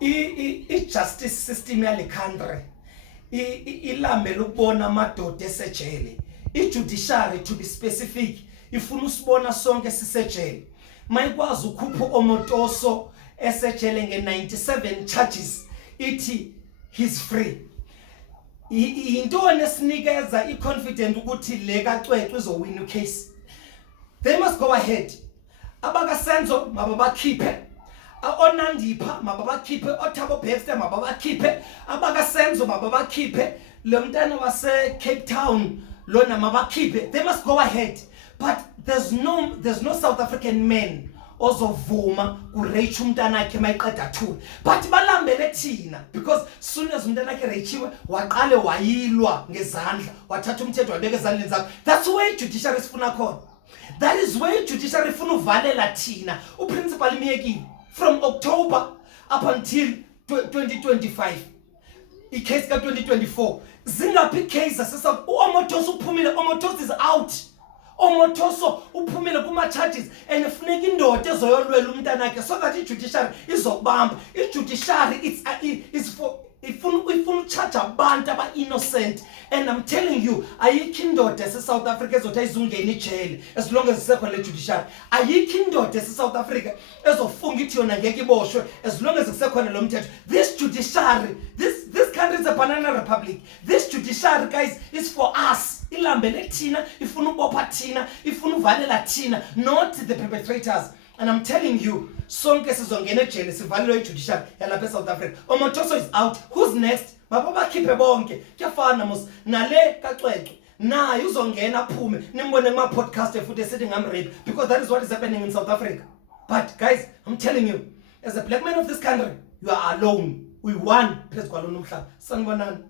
I-justice system yale country ilambele ukubona amadoda esejele. I-judiciary to be specific ifuna usibona sonke sisejele. Mayikwazi ukhupha omotoso esejele nge-97 charges ithi he's free. Intoni esinikeza i-confident ukuthi le kaCwecwe izowina case. They must go ahead. Abakasenzo mababakhiphe. ONandipha mababakhiphe, oThabo Baxter mababakhiphe, abakasenzo mababakhiphe, lo mntana wase Cape Town lona mabakhiphe. They must go ahead. But there's no South African man ozovuma kureach umntana wakhe mayiqeda thula. But balambele thina because soon as umntana wakhe reachiwe waqale wayilwa ngezandla, wathatha umthetho wabeka ezandleni zakhe. That's where judiciary sifuna khona. That is where judiciary ifuna uvalela thina. Uprincipal Miyekile from October up until 2025. I-case ka-2024. Zingaphi cases sesa uMotoso uphumile, Omotoso is out. Omotoso uphumile kuma-charges and funeka indoda ezoyolwela umntana wakhe so that i-judiciary izokubamba. I-judiciary it's for ifuna charge abantu aba-innocent, and I'm telling you ayikho indoda ese-South Africa ezothi ayizungena ijele as long as isekhona le judiciary. Ayikho indoda ese-South Africa ezofunga ithi yona ngeke iboshwe as long as kusekhona lo mthetho. This judiciary, this country is a banana republic. This judiciary, guys, is for us. Ilambele thina, ifuna ubopha thina, ifuna uvalela thina, not the perpetrators. And I'm telling you, sonke sizongena ejele sivalelwe i-judiciary yalapha eSouth Africa. Omotoso is out. Who's next? Mababakhiphe bonke. Kuyafana mos nale kaCwecwe naye uzongena aphume nimbone kuma-podcast futhi esithi ngam-rape, because that is what is happening in South Africa. But guys, I'm telling you, as a black man of this country, you are alone. We won phezu kwalo nomhlaba. Sanibonani.